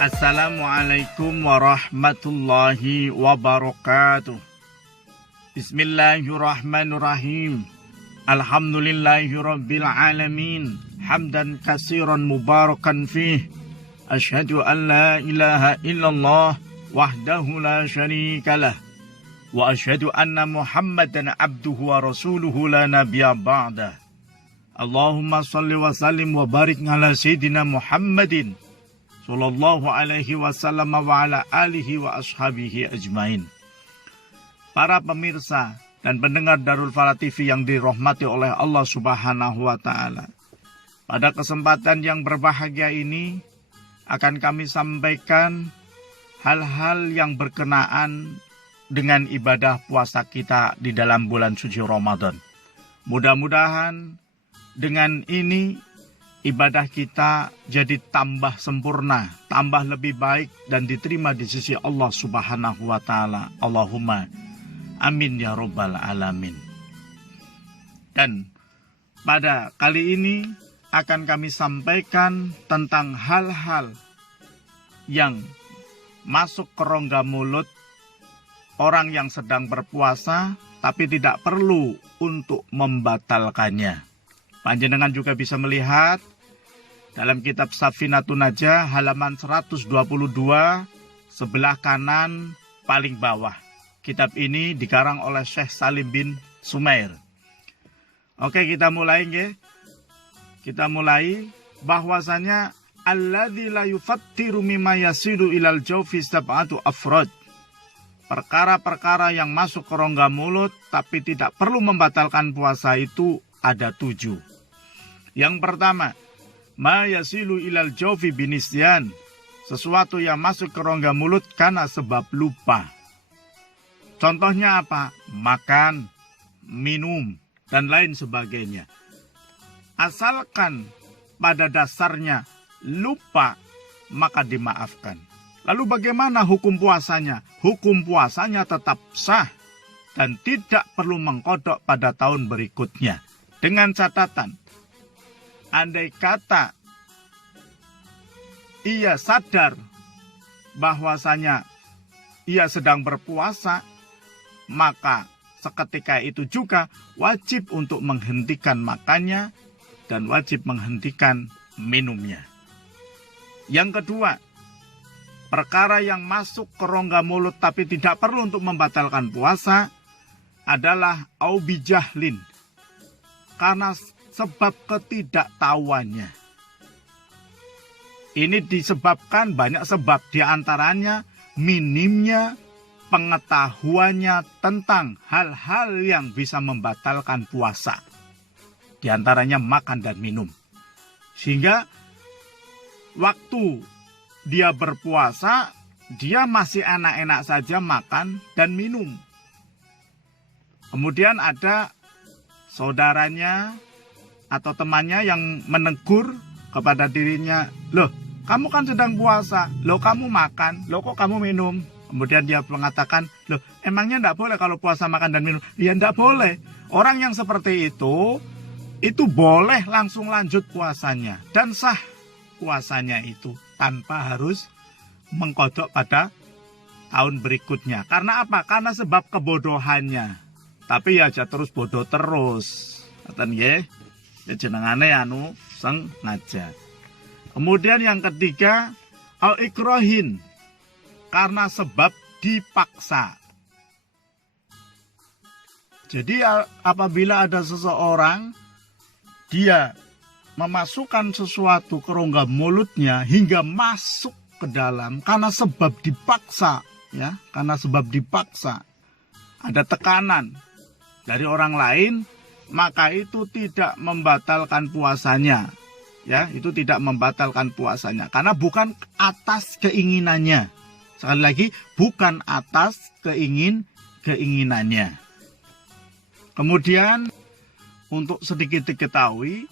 Assalamualaikum warahmatullahi wabarakatuh. Bismillahirrahmanirrahim. Alhamdulillahi rabbil alamin. Hamdan katsiran mubarakan fih. Asyhadu an la ilaha illallah wahdahu la syarikalah. Wa asyhadu anna Muhammadan abduhu wa rasuluhu la nabiyya ba'dah. Allahumma salli wa sallim wa barik ala sayyidina Muhammadin sallallahu alaihi wasallam wa ala alihi wa ashabihi ajmain. Para pemirsa dan pendengar Darul Fala TV yang dirahmati oleh Allah Subhanahu wa taala. Pada kesempatan yang berbahagia ini akan kami sampaikan hal-hal yang berkenaan dengan ibadah puasa kita di dalam bulan suci Ramadan. Mudah-mudahan dengan ini ibadah kita jadi tambah sempurna, tambah lebih baik dan diterima di sisi Allah Subhanahu wa taala. Allahumma amin ya rabbal alamin. Dan pada kali ini akan kami sampaikan tentang hal-hal yang masuk ke rongga mulut orang yang sedang berpuasa tapi tidak perlu untuk membatalkannya. Panjenengan juga bisa melihat dalam kitab Safinatun Najah halaman 122 sebelah kanan paling bawah. Kitab ini dikarang oleh Syekh Salim bin Sumair. Oke, kita mulai nggih. Kita mulai bahwasanya alladzi la yufattiru mimma yasilu ilal jawfi sab'atu afrad. Perkara-perkara yang masuk ke rongga mulut tapi tidak perlu membatalkan puasa itu ada 7. Yang pertama, ma yasilu ilal jawfi binisyan, sesuatu yang masuk ke rongga mulut karena sebab lupa. Contohnya apa? Makan, minum, dan lain sebagainya. Asalkan pada dasarnya lupa, maka dimaafkan. Lalu bagaimana hukum puasanya? Hukum puasanya tetap sah dan tidak perlu mengkodok pada tahun berikutnya. Dengan catatan, andai kata ia sadar bahwasanya ia sedang berpuasa, maka seketika itu juga wajib untuk menghentikan makannya dan wajib menghentikan minumnya. Yang kedua, perkara yang masuk ke rongga mulut tapi tidak perlu untuk membatalkan puasa adalah aubijahlin, karena sebab ketidaktahuannya. Ini disebabkan banyak sebab, diantaranya minimnya pengetahuannya tentang hal-hal yang bisa membatalkan puasa. Diantaranya makan dan minum. Sehingga waktu dia berpuasa, dia masih enak-enak saja makan dan minum. Kemudian ada saudaranya atau temannya yang menegur kepada dirinya, loh kamu kan sedang puasa, loh kamu makan, loh kok kamu minum. Kemudian dia mengatakan, loh emangnya tidak boleh kalau puasa makan dan minum? Ya tidak boleh. Orang yang seperti itu boleh langsung lanjut puasanya dan sah puasanya itu tanpa harus mengkodok pada tahun berikutnya. Karena apa? Karena sebab kebodohannya. Tapi ya aja terus bodoh terus. Ngoten nggih. Ya jenengane sengaja. Kemudian yang ketiga, al-ikrahin, karena sebab dipaksa. Jadi apabila ada seseorang dia memasukkan sesuatu ke rongga mulutnya hingga masuk ke dalam karena sebab dipaksa, ya, karena sebab dipaksa. Ada tekanan dari orang lain, maka itu tidak membatalkan puasanya. Ya, itu tidak membatalkan puasanya karena bukan atas keinginannya. Sekali lagi, bukan atas keinginannya. Kemudian untuk sedikit diketahui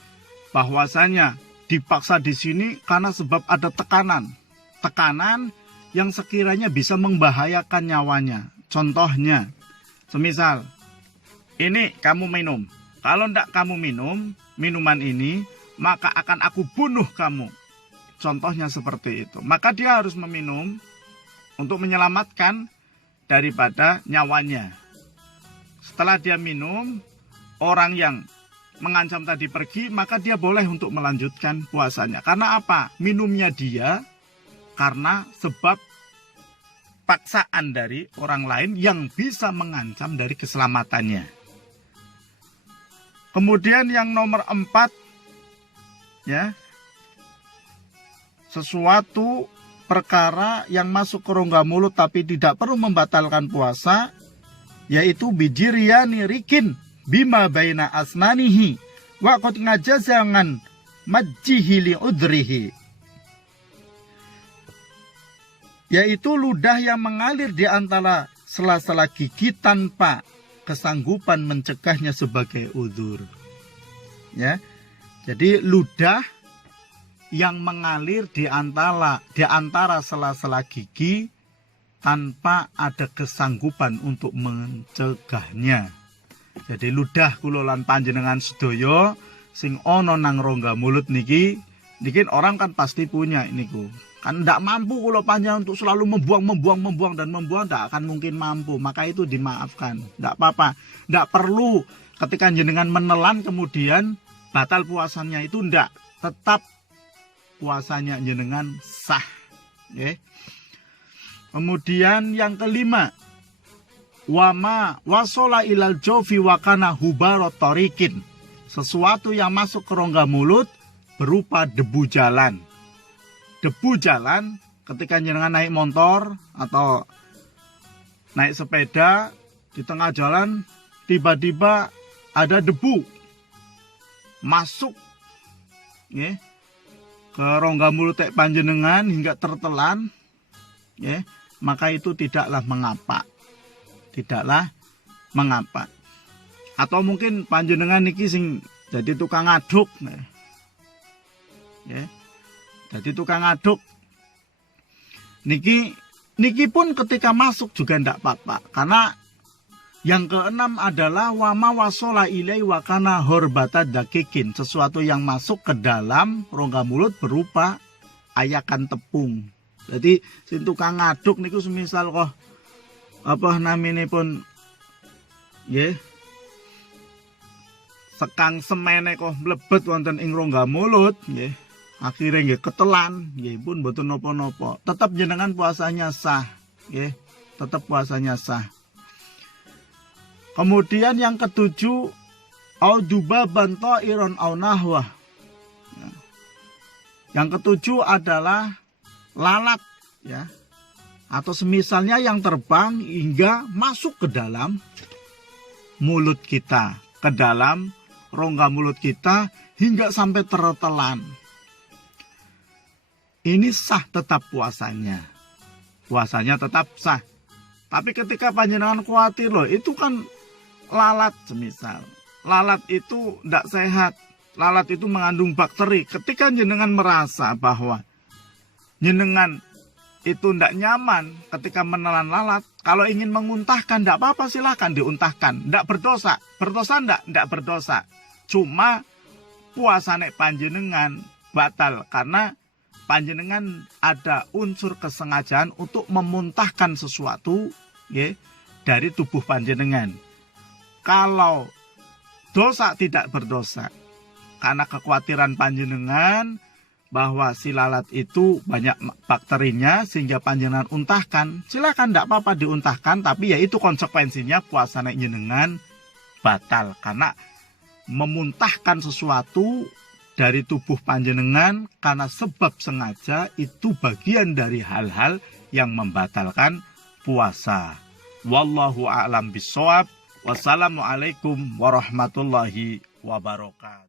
bahwasanya dipaksa di sini karena sebab ada tekanan. Tekanan yang sekiranya bisa membahayakan nyawanya. Contohnya, semisal ini kamu minum. Kalau tidak kamu minum minuman ini, maka akan aku bunuh kamu. contohnya seperti itu. Maka dia harus meminum untuk menyelamatkan daripada nyawanya. Setelah dia minum, orang yang mengancam tadi pergi, maka dia boleh untuk melanjutkan puasanya. Karena apa? Minumnya dia karena sebab paksaan dari orang lain yang bisa mengancam dari keselamatannya. Kemudian yang nomor 4, ya, sesuatu perkara yang masuk ke rongga mulut tapi tidak perlu membatalkan puasa, yaitu bijiriyani rikin bima baina asnanihi wa qad ngajazangan majjihi li udrihi, yaitu ludah yang mengalir di antara sela-sela gigi tanpa kesanggupan mencegahnya sebagai udzur. Ya. Jadi ludah yang mengalir di antara sela-sela gigi tanpa ada kesanggupan untuk mencegahnya. Jadi ludah kula lan panjenengan sedaya sing ana nang rongga mulut niki orang kan pasti punya niku. Kan ndak mampu kula panjenengan untuk selalu membuang dan membuang, ndak akan mungkin mampu. Maka itu dimaafkan. Ndak apa-apa. Ndak perlu ketika jenengan menelan kemudian batal puasanya, itu ndak. Tetap puasanya jenengan sah. Okay. Kemudian yang kelima, wama wasola ilal jofi wakana hubaro torikin, sesuatu yang masuk ke rongga mulut berupa debu jalan. Debu jalan ketika jenengan naik motor atau naik sepeda di tengah jalan, tiba-tiba ada debu masuk, ya, ke rongga mulut panjenengan hingga tertelan, ya, maka itu tidaklah mengapa. Tidaklah mengapa. Atau mungkin panjenengan niki sing jadi tukang aduk, ya, jadi tukang aduk niki pun ketika masuk juga ndak apa-apa. Karena yang keenam adalah wama wasola ilai wakana horbata dakikin, sesuatu yang masuk ke dalam rongga mulut berupa ayakan tepung. Jadi si tukang ngaduk niku semisal kok apa namine pun, ya, sekang semene kok mlebet wonten ing rongga mulut, ya, akhirnya nggih ketelan, nggih pun mboten napa-napa. Tetap jenengan puasanya sah, ya, tetap puasanya sah. Kemudian yang ketujuh, auduba banto iron au nahwah. Yang ketujuh adalah lalat, ya, atau semisalnya yang terbang hingga masuk ke dalam mulut kita, ke dalam rongga mulut kita hingga sampai tertelan. Ini sah tetap puasanya. Puasanya tetap sah. Tapi ketika panjenengan khawatir loh, itu kan lalat semisal. Lalat itu tidak sehat. Lalat itu mengandung bakteri. Ketika jenengan merasa bahwa jenengan itu tidak nyaman ketika menelan lalat, kalau ingin menguntahkan tidak apa-apa, silahkan diuntahkan. Tidak berdosa. Berdosa tidak berdosa. Cuma puasane panjenengan batal karena panjenengan ada unsur kesengajaan untuk memuntahkan sesuatu, ya, dari tubuh panjenengan. Kalau dosa tidak berdosa karena kekhawatiran panjenengan bahwa si lalat itu banyak bakterinya sehingga panjenengan untahkan, silakan, tidak apa-apa diuntahkan, tapi ya itu konsekuensinya puasane jenengan batal karena memuntahkan sesuatu dari tubuh panjenengan karena sebab sengaja itu bagian dari hal-hal yang membatalkan puasa. Wallahu a'lam bishawab. Wassalamualaikum warahmatullahi wabarakatuh.